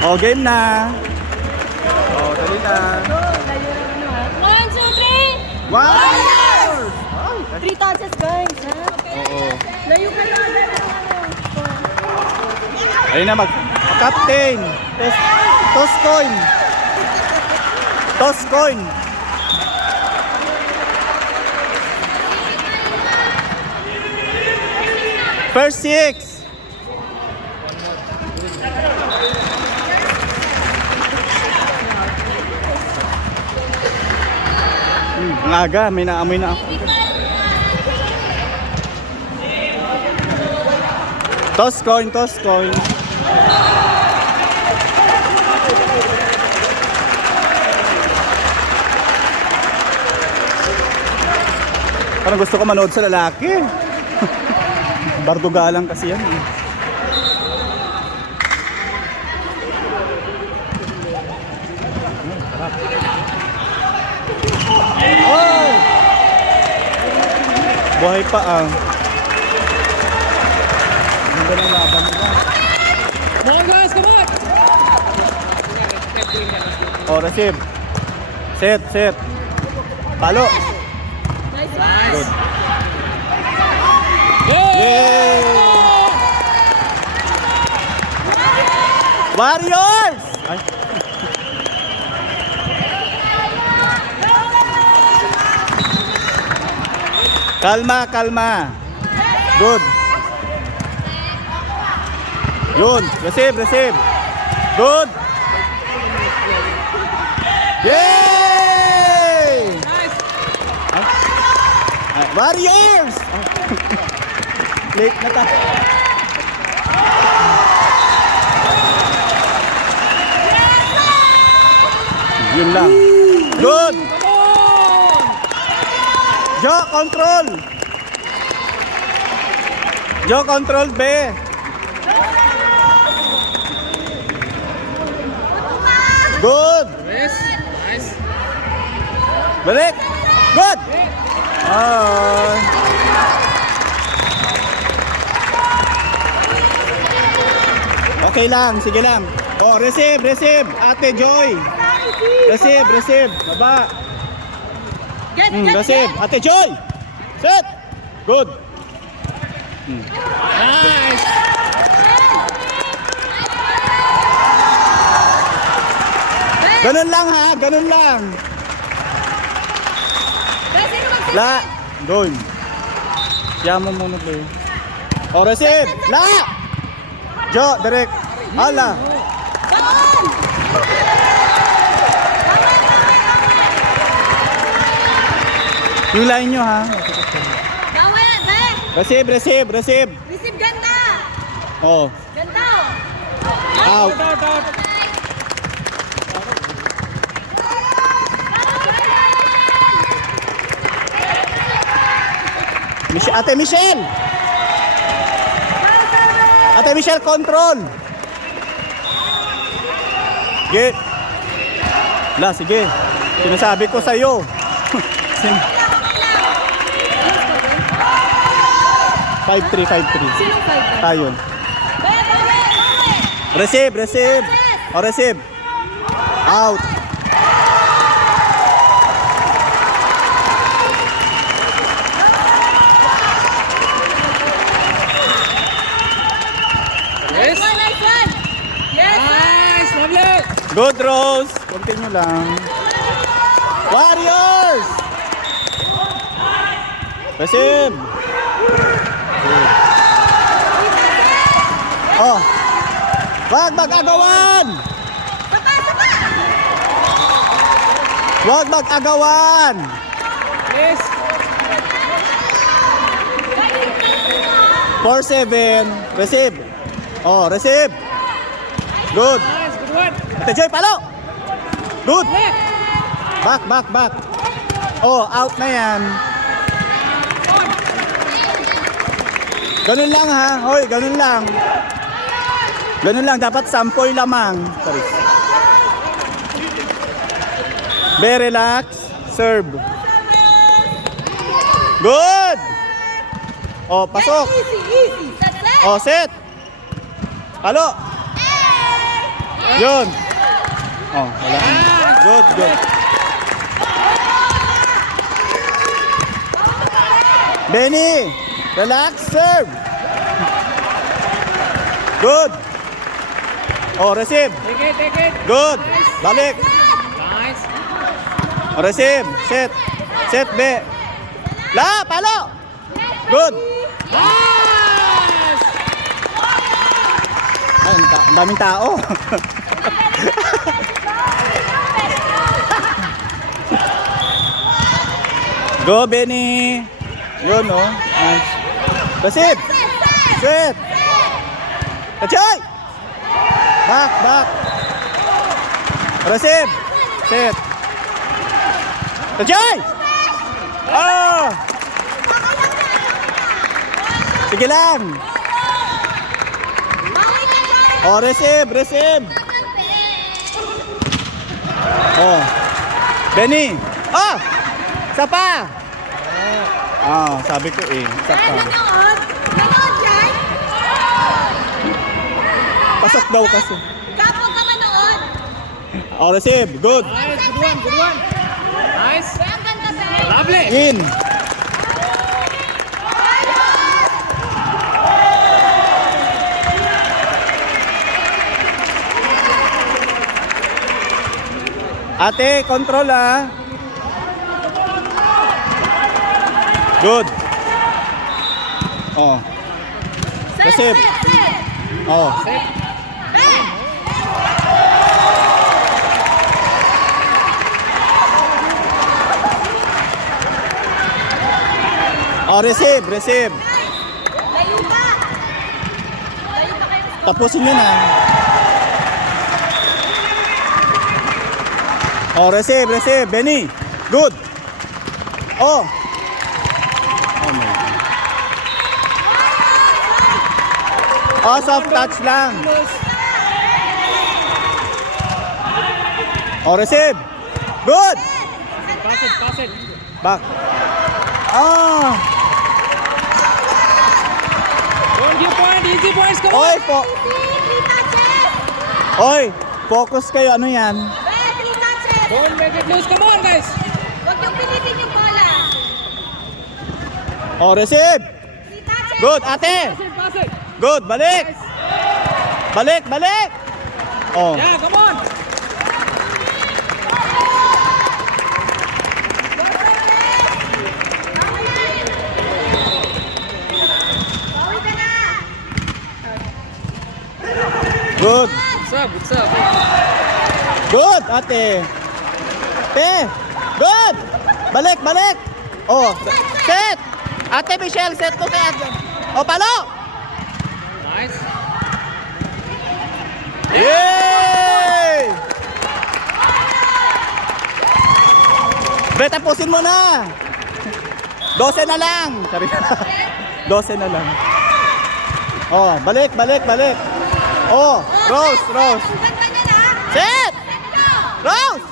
Oh, game na. Oh, dali na. 1, 2, 3! Wow! 3 touches, guys, ha? Oo. Layo ka lang. Ayun na captain. Toss coin. Toss coin. First 6. Ang aga, may naamoy na ako. Toss coin, toss coin. Parang gusto ko manood sa lalaki. Barduga lang kasi yan. Oh! Buhay pa ang. Ganda ng laban nila. Come on guys, come on! Oh, receive. Set, set. Palo. Nice one! Good. Yay! Yay! Warriors! Ay. Kalma, kalma. Good. Yun, receive, receive. Good. Yay! Nice! Warriors! Late na ta. Yun lang. Good! Jo, control! Jo, control, B. Good! Yes! Nice! Balik! Good! Ah. Okay lang, sige lang. Oh, receive, receive. Ate Joy. Receive, receive. Baba. Get, Receive. Ate Joy. Set. Good. Nice! Ganun lang ha, ganun lang. La. Doon. Yamo muna ba yun? Oh, receive. La. Jo, direct. Hala. Yung line nyo ha. Bawal, be! Receive, receive, receive. Receive ganda! Oh. Ganda! Out. Out, out! Ate Michelle. Ate Michelle, control. Sige. La, sige. Sinasabi ko sa'yo. 5-3, 5-3. Sinong fight? Tayo. Be, bawi! Receive, receive. O, receive. Out. Yes! Nice one! Yes! Nice! Lovely! Good, Rose. Continue lang. Warriors! Receive. Oh. Wag mag-agawan! Wag mag-agawan! Yes! 4-7. Receive. Oh, receive. Good. Nice! Good one! Ate Joy, palo. Good. Left! Back, back, back. Oh, out na yan. Ganun lang ha. Hoy, ganun lang. Ganun lang. Dapat sampoy lamang. Sorry. Be relax. Serve. Good. Oh, pasok. Easy, easy! Set, set! Oh, set. Palo. Yun. Oh, wala. Good, good. Benny, relax, serve. Good. Oh, receive. Take it, take it. Good. Balik. Nice. Oh, receive. Set. Set, be. La, palo. Good. Nice. Ay, ang daming tao. Go, Benny. Yun, oh. Nice. Receive. Set. Kachay. Back, back. Receive. Set. Kachay. Ah. Sige lang. Oh, receive, receive. Oh. Benny. Oh! Isa pa. Ah, sabi ko eh. Isa pa. Nanood. Nanood yan. Pasok daw kasi. Kapo ka manood. Oh, receive. Good. Nice, good one, good one. Nice. Kaya ang ganda, Ben. Lovely. In. Ate, control ah. Good. Oh. Receive. Oh. Set. Oh, receive, receive. Layo pa. Layo pa kayo. Tapusin nyo na. Oh, receive, receive. Benny. Good. Oh. Oh my God. Oh, soft touch lang. Oh, receive. Good. Pass it, pass it. Back. Ah. Don't give point, easy points, come on. Oy, po. Three touches. Oy, focus kayo. Ano yan? Ben, three touches. Don't make it loose, come on guys. Huwag niyong pilitin yung bola. Oh, receive. Three touches. Good, ate. Pass it, pass it. Good, balik. Nice. Balik, balik. Oh. Yeah, come on. Bawi ka na. Good. What's up, what's up? Good, ate. Te. Good. Balik, balik. Oh, set. Ate Michelle, set to kay ate. Oh, palo. Nice. Yay! Be, tapusin mo na. 12 na lang. Sorry. 12 na lang. Oh, balik, balik, balik. Oh, Rose, Rose. Ang ganda niya na. Set! Set go. Rose!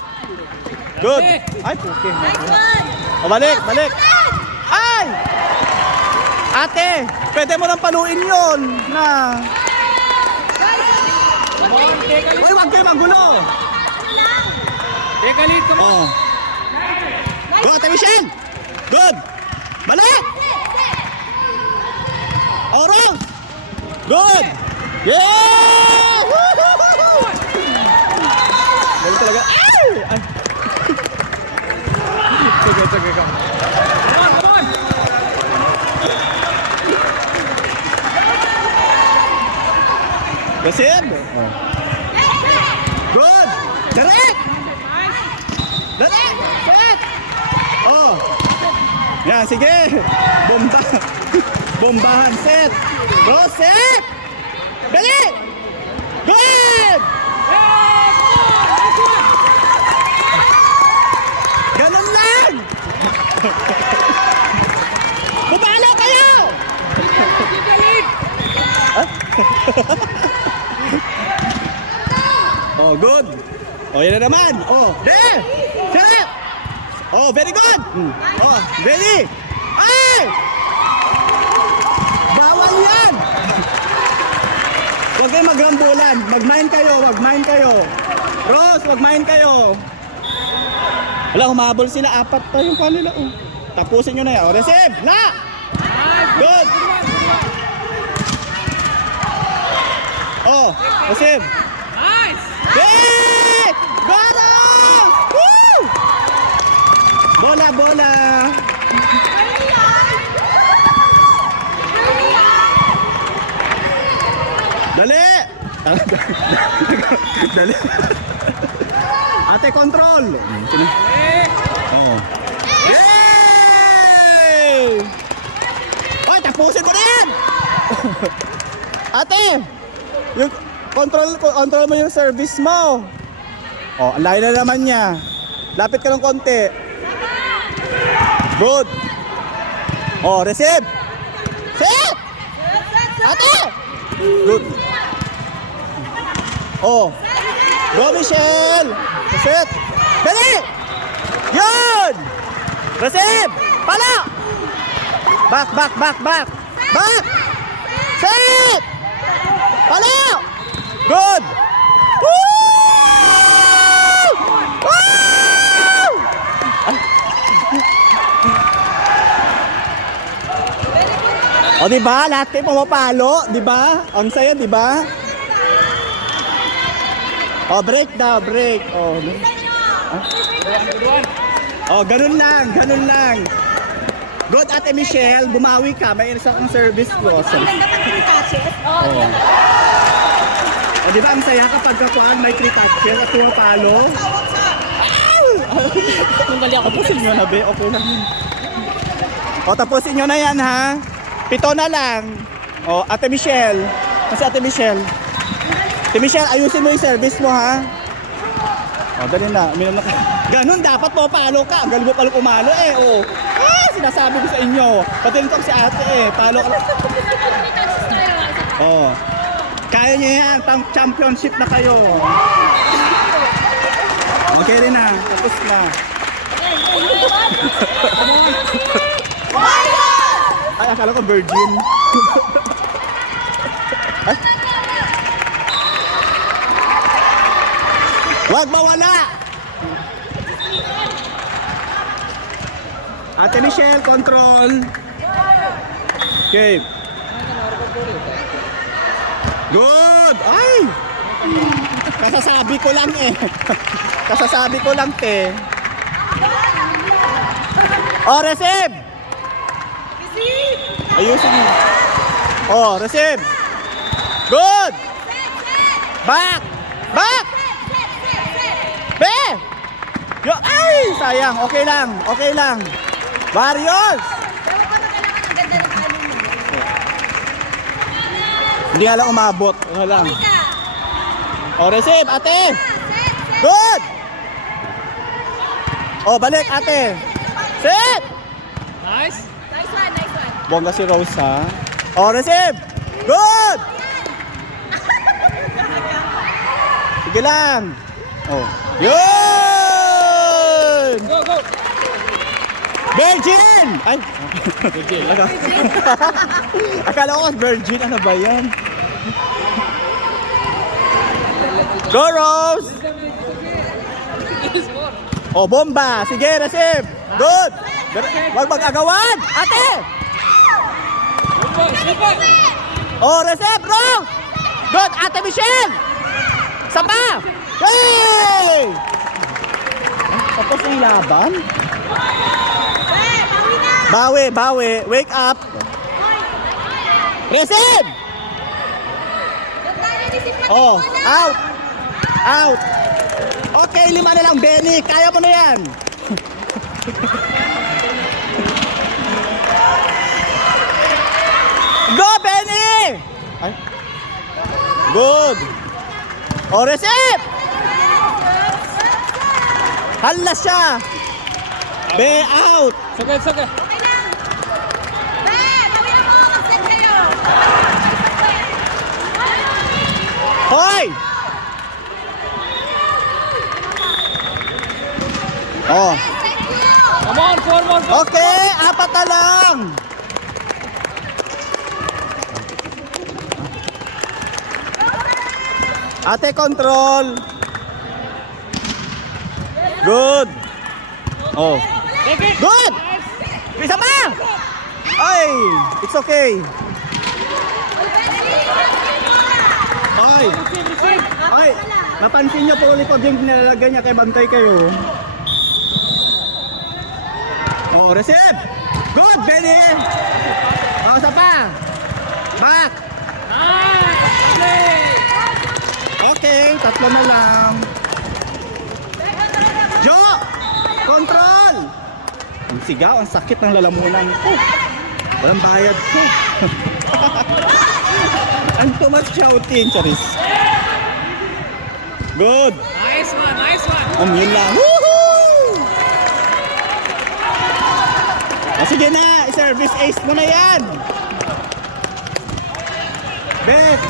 Good. Ay, okay. Nice one. Oh, balik, balik. Ay! Ate, pwede mo nang paluin yun na. Come on, take a Uy, lead. wag kayo magulo. Take a lead, come on. Oh. Go, Ate Michelle. Good. Balik. Oh, Rose. Good. Yeah! Woo-hoo-hoo! Galing talaga. Ay! Ay. Sige, sige, come on. Come on, come on. Receive. Oh. Good. Direct. Direct. Set. Oh. Yan, sige. Bomba. Bombahan. Set. Go, set. Dali. Good. Hey, come on, nice one. Ganun lang. Bumalo kayo. Take a lead. Oh, good. Oh, yan na naman. Oh, there. Set. Oh, very good. Oh, ready. Ay! Bawal yan. Huwag kayong magrambulan. Mag-mine kayo, mag-mine kayo. Rose, mag-mine kayo. Wala, humabol sila. Apat pa yung kanila. Oh. Tapusin nyo na yan. Oh, receive! Na! Good! Oh, receive! Nice! Hey! Go, Rose! Woo! Bola, bola! Dali! Dali! Ate, control! Oo. Yay! Oy, tapusin mo na yan! Ate! Yung control mo yung service mo. Oh, ang layo na naman niya. Lapit ka ng konti. Good! Oh, receive! Set! Ate! Good! Oh! Go, Michelle! Set! Dali! Yun! Receive! Pala! Back, back, back, back! Back! Set! Pala! Good! Woo! Woo! O, diba? Lahat kayo pumapalo, diba? Ang saya, diba? O, break na, break. O, ganun lang, ganun lang. Good, Ate Michelle, bumawi ka. May isa kang service ko. O, diba ang saya kapag kakuan may 3 touches at pumapalo? Tapusin nyo na, be. Okay lang yun. O, tapusin nyo na yan, ha? 7 na lang. O, Ate Michelle. Kasi Ate Michelle. Ate Michelle, ayusin mo yung service mo, ha? O, dali na. Uminom na ka. Ganun, dapat mo palo ka. Ang galing mo pala pumalo, eh. O, sinasabi ko sa inyo. Pati rin si ate, eh. Palo ka lang. O, kaya niya yan. Pang championship na kayo. Okay rin na. Tapos na. Ay, akala ko virgin. Ay. Wag mawala! Ate Michelle, control. Okay. Good! Ay! Kasasabi ko lang eh. Kasasabi ko lang te. Oh, receive! Ayusin mo. Oh, receive. Good. Back. Back. Be. Yo, ay, sayang. Okay lang. Okay lang. Warriors. Hindi nga lang umabot. Wala lang. Oh, receive, ate. Good. Oh, balik, ate. Sit. Nice! Nice one, nice one. Bongga si Rose, ha? Oh, receive! Good! Sige lang. Oh. Yun! Go, go! Virgin! Ay! Virgin. Akala ko virgin. Ano ba yan? Go, Rose! Oh, bomba! Sige, receive! Good! Wag mag-agawan! Ate! Oh, receive, Rose! Good, Ate Michelle! Sapa! Hey! Tapos yung laban? Bawi, bawi. Wake up. Receive! Oh, out! Out! Okay, 5 na lang, Benny. Kaya mo na yan. Go, Benny! Ay. Good. O, receive! Hala siya. Be, out. Sige, sige. Hoy! Oh. Come on, 4 more. Okay, 4 na lang. Ate, control. Good. Oh. Take it. Good. Nice. Isa pa. Ay, it's okay. Ay. Receive, receive. Ay, napansin niyo po ulit yung nilalagay niya kay bantay kayo. Oh, receive. Good, Benny. Oh, isa pa. Back. Nice. Okay, tatlo na lang. Jo! Control! Ang sigaw, ang sakit ng lalamunan ko. Walang bayad ko. Ang too much shouting, Charis. Good! Nice one, nice one. Yun lang. Woohoo! Sige na, service ace mo na yan. Bet!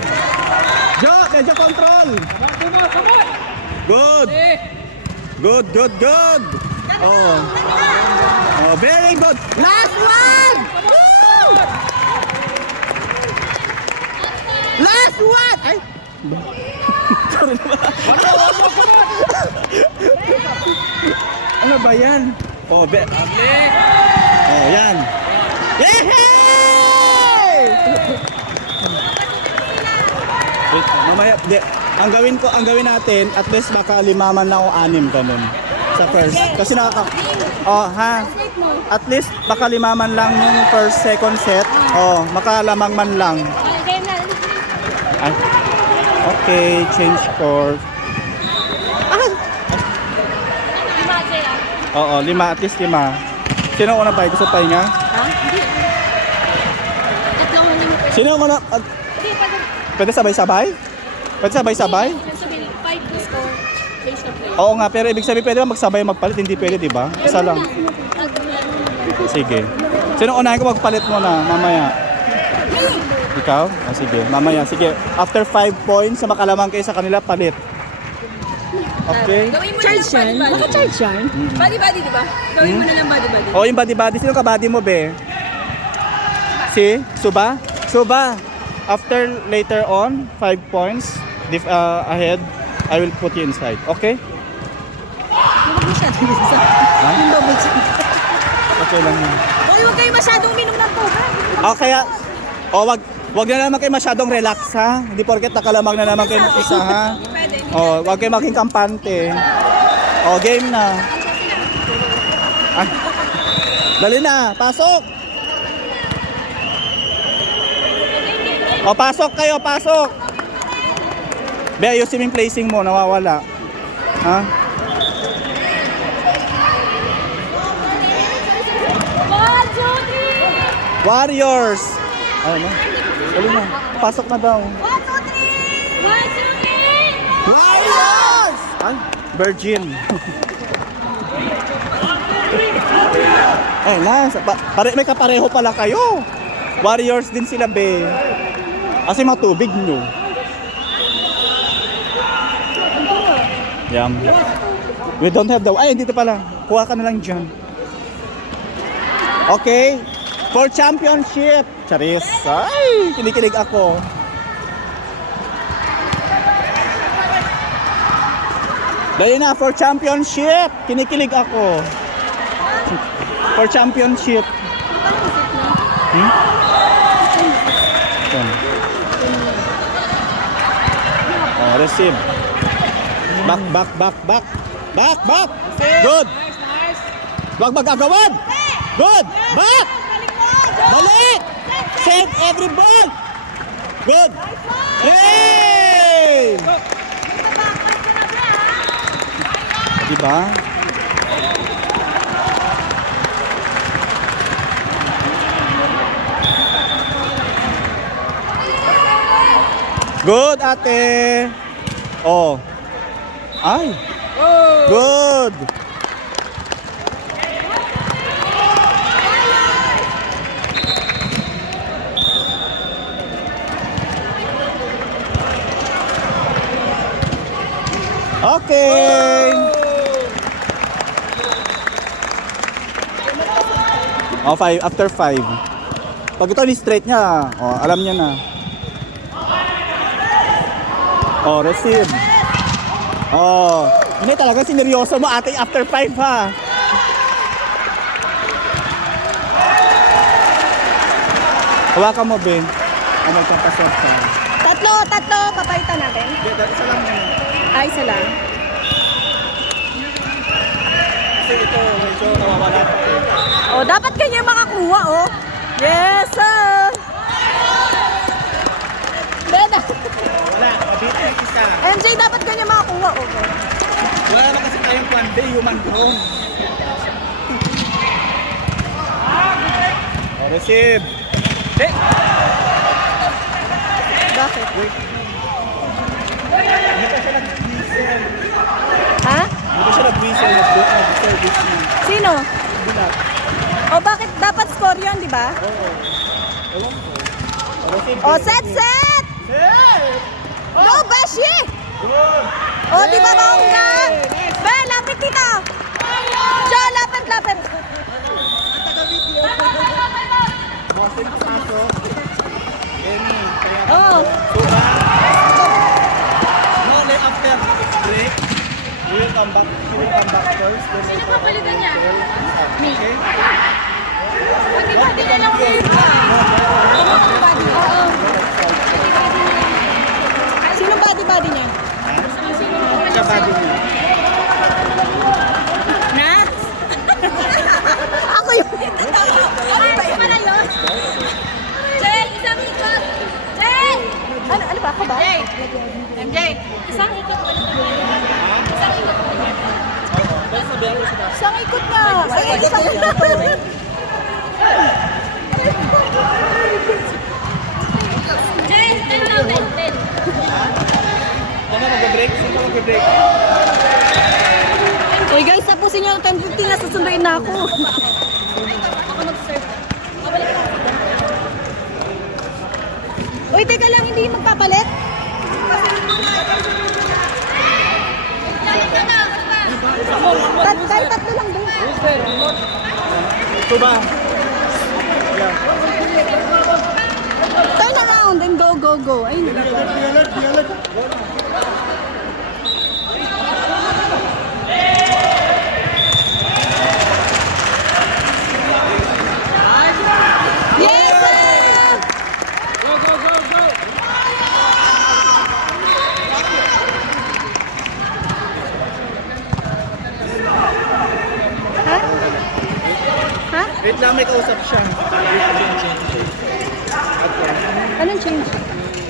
Jo, medyo control. Come on, come on. Good! Eh. Good, good, good! Oh. Oh, very good! Last one! Woo! Last one! Ay! Sorry naman. Ano ba yan? Oh, Lovely. oh, yan. Yehey! Wait, mamaya, ang gawin natin, at least baka 5 man lang o 6 ganun sa first. Kasi oh ha, at least baka 5 man lang yung first, second set. Oh, makalamang man lang. Ay, okay, change court. Oo, 5, at least 5. Sino una pa? Gusto pa nga? Sino una? Pwede sabay-sabay? Pwede sabay-sabay? Oo nga, pero ibig sabihin pwede ba magsabay magpalit? Hindi pwede, di ba? Isa lang. Sige. Sino unahin ko magpalit muna mamaya? Ikaw? Oh, sige, mamaya. Sige, after 5 points sa makalamang kayo sa kanila, palit. Okay? Gawin mo Charge yan? na lang Maka-charge yan? body-body, di ba? Gawin mo na lang body-body. Oh, yung body-body. Sino ka-body mo, be? Si? Suba? Suba. After later on, 5 points ahead, I will put you inside. Okay? Huwag masyadong isa. Ha? Yung double check. Okay lang yun. Huwag kayo masyadong uminom ng tubig. Kaya, wag na naman kayo masyadong relax, ha? Hindi porket nakalamang na naman kayo mag-isa, ha? Wag kayo maging kampante. Game na. Dali na, pasok! Pasok kayo, pasok! Be, ayusin yung placing mo, nawawala. Ha? 1, 2, 3! Warriors! Ano? Dali na, pasok na daw. 1, 2, 3! Warriors! Ay, Virgin. Ay, may kapareho pala kayo. Warriors din sila, be. Kasi mga tubig nyo. Yum. We don't have ay, dito pala. Kuha ka na lang dyan. Okay. For championship. Charis. Ay, kinikilig ako. Dahil na, for championship. Kinikilig ako. For championship. Receive. Back. Good. Nice, nice. Wag magagawad. Good. Back. Balik. Save every ball. Good. Hey! Diba? Good, ate. Oh. Ay. Good. Okay. Oh, 5 after 5. Pag ito ni straight niya, oh, alam niya na. Oh, receive. Oh, hindi talaga sineryoso mo ate after 5 ha. Hawakan mo, Ben. Ang magpapasok ka. Tatlo, papalitan natin. Hindi, isa lang yun. Ay, isa lang. Kasi ito, medyo nawawala pa eh. Oh, dapat kanya makakuha, oh. Yes, sir! Beda. Wala, mabit na yung isa. MJ, dapat kanya makakuha, oh. Wala naman kasi tayong plan B, human drone. Oh, receive. Hey! Bakit? Wait. Hindi ka siya nag-whistle. Ha? Hindi ka siya nag-whistle. Nag-service niya. Sino? Bilat. Oh, bakit dapat score yun, di ba? Oo. Ewan ko. Oh, receive. Oh, set! Hey! Go, Beshi! Good! Oh, di ba bongga? Be, lapit dito! Jo, lapit! Boston Pasaso. Benny. Oh. Suba. No, like after break, we will come back. We will come back first. Then Sino papalitan niya? Okay? Pati-pati na lang kayo. Oo. Sino body niya? Siya body niya. Na? Ako yun. Ano ba yun? Jay, isang ikot! Jay! Ano ba? Ako ba? Jay! MJ! Isang ikot. Isang ikot. Isang ikot nga. Isang ikot. Jay, 10 lang, 10. Ano, mag-break? Sino mag-break? Uy guys, tapusin nyo ang 10:15 na susunduin na ako. Ako mag-serve. Mabalik ako. Uy, teka lang, hindi magpapalit? Galit ka na, Tayo tatlo lang doon. Suba. Turn around and go. Ay, hindi. Yes, sir! Go. Ha? Ha? Wait lang, may kausap siya. Anong change?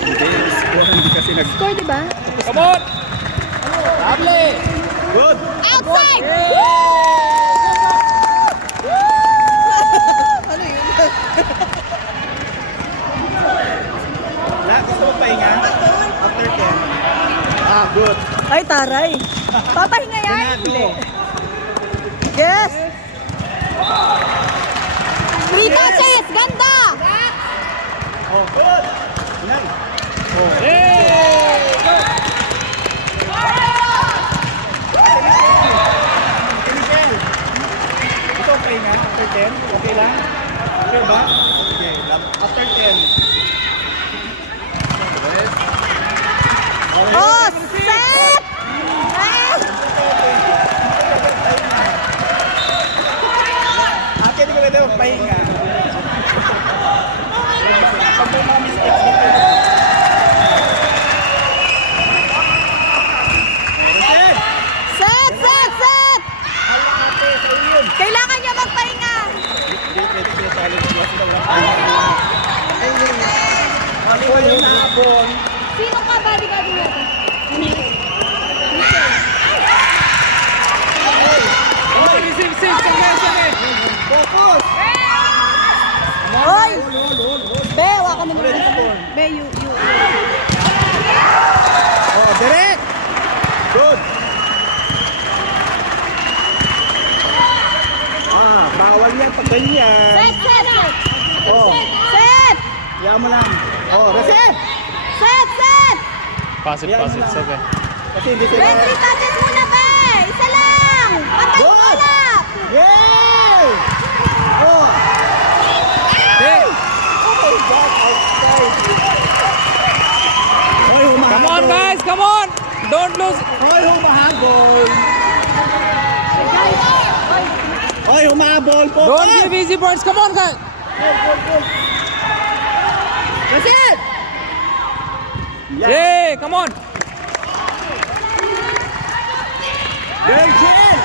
Hindi, score. Hindi kasi nag... Score, di ba? Come on! Lovely! Good! Outside! Ano yun? Lahat gusto mo pahinga? After 10. Ah, good. Ay, taray. Papahinga yan? Pinado. Yes! 3 touches! Ganda! Oh, good! Inay. Oh. Hey! Go! Michelle. Gusto mo pahinga? After 10? Okay lang? Sure ba? Okay. After 10. Yes. Oh, set! Ah! Ate, di ko pwede magpahinga. Pag may mga mistakes dito. Set! Hawak ate, sa iyo. Kailangan niya magpahinga. Hindi, pwede sila sa alin. Sila sila walang pahinga. Maliwal yung naabon. Sino ka body natin? Receive. Sige. Focus! Hoy! Be, hawakan mo Already muna. score. Be, you. Oh, direct! Good! Ah, bawal yan pag ganyan. Set! Oh, Set! yan mo lang. Oh, receive! Set! Pass it. Yan mo It's lang. okay. Kasi hindi Be, sila... 3 touches muna, Be! Isa lang! Patay mo Good! na! Yay! Oh! Hey! Oh my God! Outside! Hoy, Come on, guys! Come come on! Don't lose. Hoy, humahabol! Hoy, humahabol po! Don't give easy points. Come on, guys. That's it! Hey, come on. Very chill!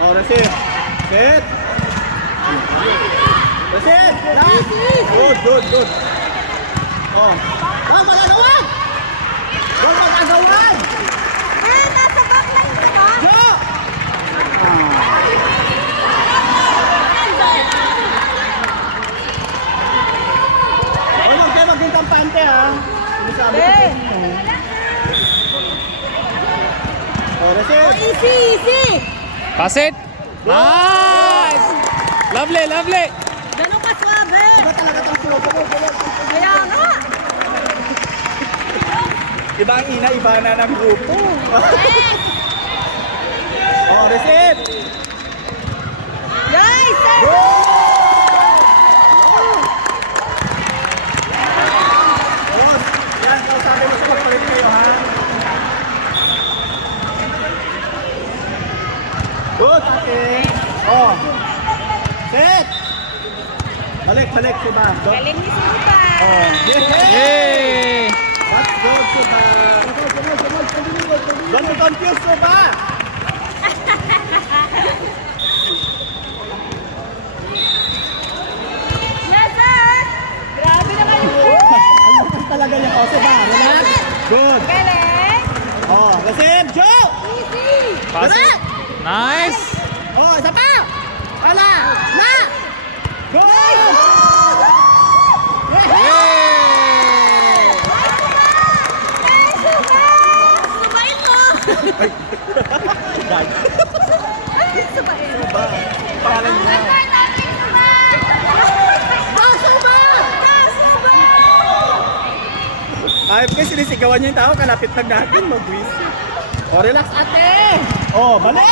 Oh, that's it. Sit. That's it. Last. Good. Oh. Wag magagawan! Wag magagawan! Nasa backline ka ba? Go! Oh, huwag kayo maging kampante, ha? Sinasabi ko sa inyo. Oh, that's it. Easy. Pass it. Nice. Lovely. Ganun ka swabe. Iba talaga itong flow. Kaya nga. Iba ang ina, iba na ng grupo. Oh, receive! Guys, sir. Go! Boss, yan, kausapin mo sa pagpalit kayo, ha? Good, ate. Oh. Set! Balik, Suba. Galing ni Suba. Oh, yeah! Hey. That's good, Suba. Don't be confused, Suba. Yes, sir. Grabe naman yung Ayun talaga yung oh, Suba. Relax. Good. galing. Oh, receive, Joe! Easy. Pass it. Nice. Oh, isa pa! Wala! Na! Go! Hey. Subayin mo. Subayin. Ba? Pangalan niya. Ay, kasi sinisigawan niyo yung tao, kalapit lang natin, mag-wish. Oh, relax ate! Oh, balik!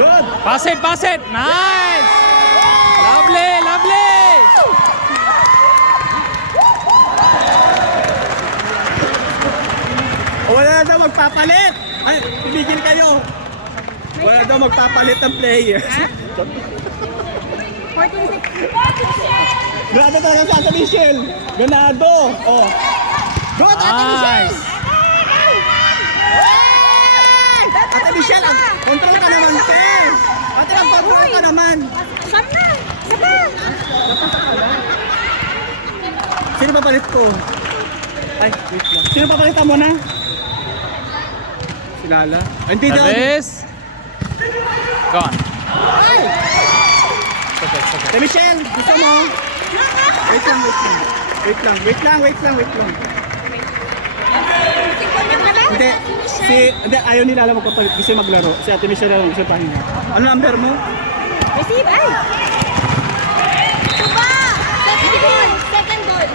Good! Pass it. Nice. Lovely. Oh, wala na daw magpapalit! Ay, pibigil kayo! Wala na daw magpapalit ng players. 46. Grabe talaga sa Ate Michelle! Ganado! Oh! Good, Ate Michelle! Nice. Ate Michelle, control ka naman, te! Ate, control ka naman! Saan na? Saba. Sino papalit ko? Ay, wait lang. Sino papalitan mo na? Si Lala? Ay, hindi daw. Service. Gone. Ay! It's okay. Ate Michelle, gusto mo? Wait lang. Hindi, ayaw ni Lala magpapalit kasi maglaro. Si Ate Michelle lang isa pahinga. Ano number mo? Receive, ay! Suba! Second goal.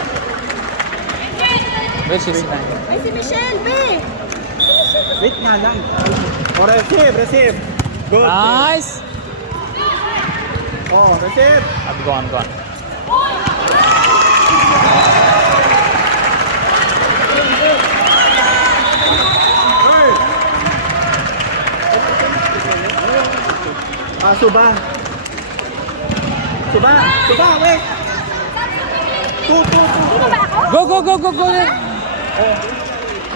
Where's she sitting? Ay, si Michelle, be! Wait nga lang. Oh, receive. Good. Nice. Oh, receive. Gone. Hey! Suba, wait. Two. Sino ba ako? Go.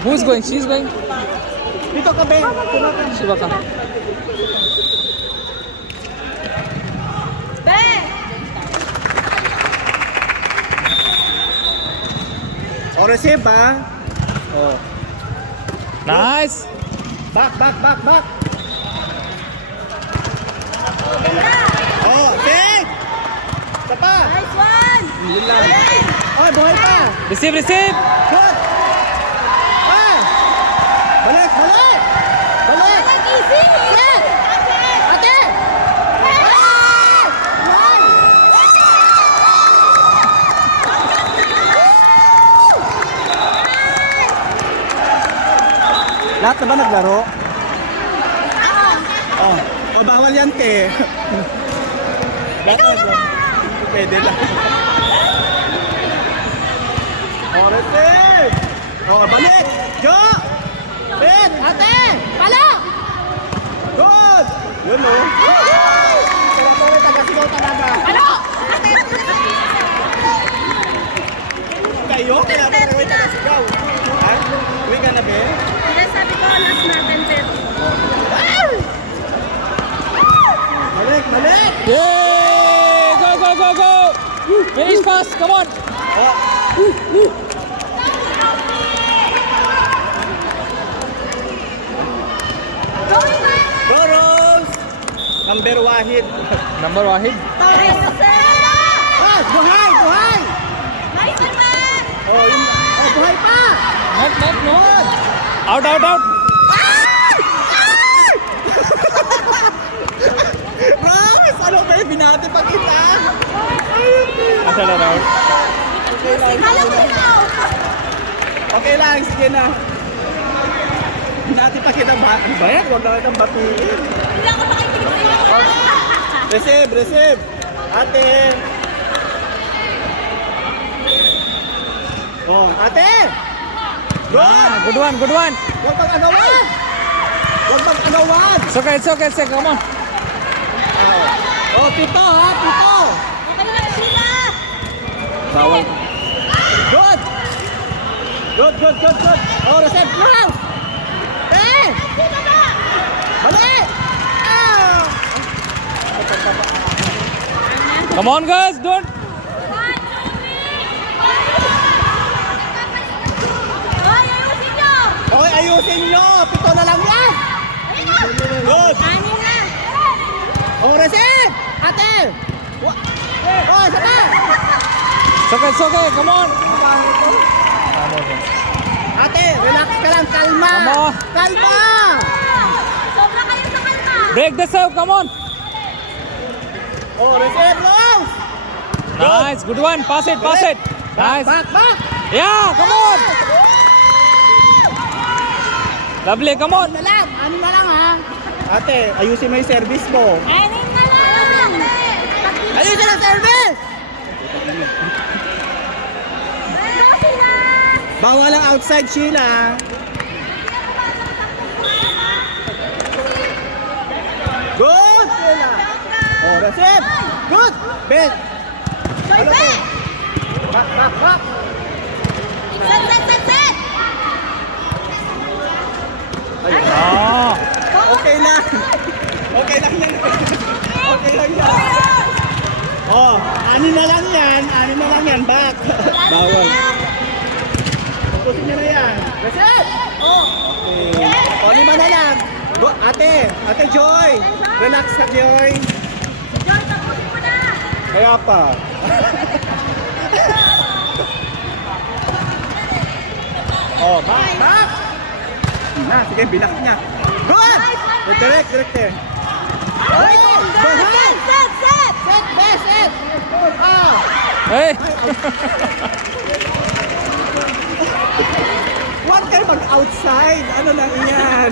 Who's going? She's going. Dito ka, Ben. Shiva ka. Be! O, receive, ba? Oh. Nice. Back. Oh, take! Isa pa. Nice one! Yun lang. Oh, buhay pa. Receive. Good. Ah! Balik. Like easy! Set! Ate! Lahat na ba naglaro? Oh, bawal yan, te. Bakit? Pwede lang. Oh, receive! Oh, balik! Jo! Ben! Ate! Palo! Good! Yun, no? Pero taga-sigaw talaga. Palo! Kayo? Kaya ako kami taga-sigaw. Ha? Uwi ka na, Ben? Kaya sabi ko, last natin, pero. Balik! Balik! Yay! Go, go, go, go! Finish fast, come on! Go, Rose! Number Wahid. Number Wahid. Ah, buhay! Buhay! Nice naman! Oh, yun. Oh, buhay pa! Net, net, no! Out, out, out! Rose! Ano ba yung binati pa kita? Asa na out? Alam ko ikaw! Okay lang, sige na. Binati pa kita ba? Ano ba yan? Huwag na kitang batiin. Hindi ako makikinig sa'yo. Receive, receive! Ate! Oh, ate! Ah, good one, good one! Huwag mag-agawan! Huwag mag-agawan! It's okay, come on! Oh, pito ha, pito! Okay lang, Sheila! Bawal. Good! Good, good, good, good! Oh, receive! Wow! Eh! Dito ka! Balik! Ah! Come on guys, don't! Hoy, ayusin nyo! Okay, ayusin nyo! Pito na lang yan! Ayun na! Good! Anin na! Oh, receive! Ate! Oh, isa pa! It's okay, come on! Ate, relax ka lang, kalma! Kalma. Kalma! Sobra kayo sa kalma! Break the serve, come on! Oh, receive, Rose! Nice, good one, pass it, Nice! Back, back! Yeah, come on! Lovely, come on! Ano na lang ha? Ate, ayusin mo yung service mo. Anin na lang! Ayusin ang service! Ayusin na! Bawal ang outside, Sheila. Good, Sheila. Oh, receive. Good. Bet. Hoy, Ano be! to? Back, back, back. Set, set, set, set! Ayun. Ah, Okay lang. Okay lang yan. Okay lang yan. Oh, anin na lang yan. Anin na lang yan. Back. Bawal. Tapusin nyo na yan. Receive. Oh. Okay. O, 5 na lang. Go, ate. Ate Joy. Relax ka, Joy. Joy, tapusin mo na! Kaya pa. Oh, back, back. Na, sige, binak niya. Good! Direct, direct eh. Hoy, Good, set, ha? set, set! Set, best, set. Good, ah. hey! Huwag kayo mag-outside. Ano lang yan?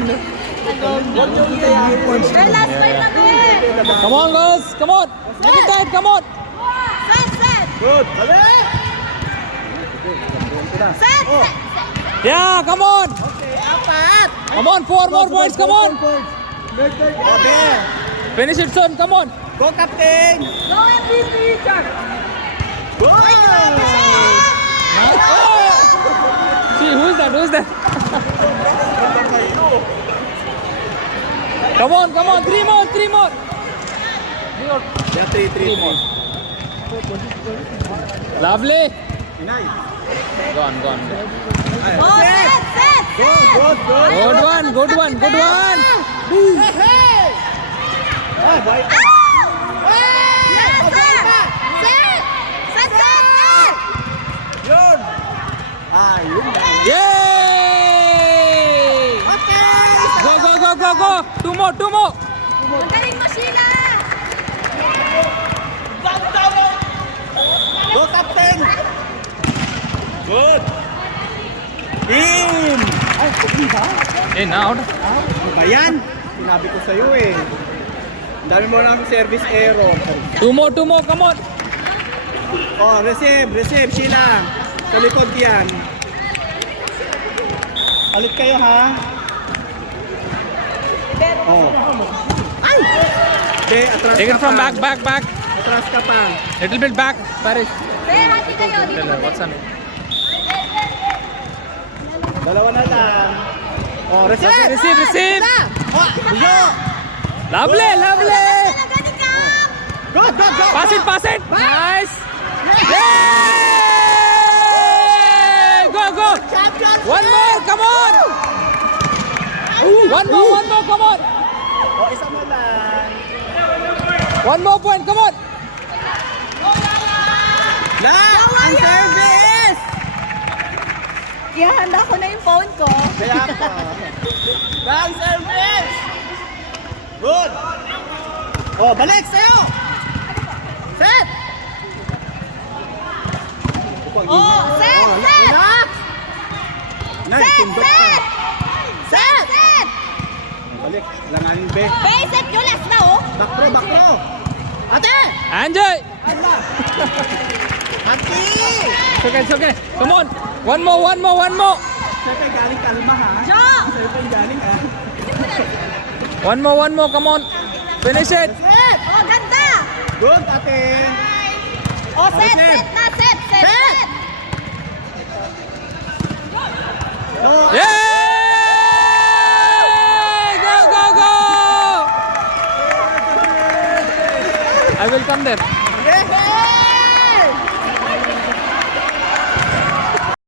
Girl, last fight na, be! Come on guys, come on! Make it tight, come on! Set, set! Good. Balik! Set, Oh. set! Yeah, come on! Okay, 4. Come on, 4 more points, come on! Okay. Finish it soon, come on! Go, Captain! Go MVP, Jack! Good! Oh! See, who's that? Come on, 3 more! Yeah, 3 more. Lovely! Inay. Gone. Oh, set, set, Good, set! good, good. Good one! Hey, hey! Ah, boy. Yes, sir! Set! Set, set, set! Yun! Ah, yun na. Yay! Okay! Go! 2 more! Magaling mo, Sheila! Go, Captain! Good! In! Ay, hindi ba? In, out. Ano ba yan? Sinabi ko sa'yo eh. Ang dami mo ng service error. Two more, come on. Oh, receive, Sheila. Sa likod yan. Alit kayo, ha? Oh. Ay! Okay, atras Take ka it from pa. back. Atras ka pa. Little bit back, Paris. Be, hati kayo. Dito Tell her, what's on? Dalawa na lang. Oh, receive! Okay, receive. Oh, yo! Lovely. Talaga ni Cap! Go! Pass it. Nice. Yay! Go. Champions! One more, come on. One more, come on. Oh, isa mo lang. One more point, come on. Ang service! Ihanda ko na yung phone ko. Kaya pa. Ang service! Good! Oh, balik sa'yo! Set! Oh, set! Relax! Nice, sundot ka. Set! Balik, langanin be. Be, set nyo last na, oh. Back throw. Ate! Anjay. Ate! It's okay. Come on. One more. Siyempre galing kalma ha? Jo! Siyempre galing ha? One more, come on. Finish it. Set! Oh, ganda! Good, ate! Oh, set Set. na, set. Oh, Yay! Go. I will come there. yeah!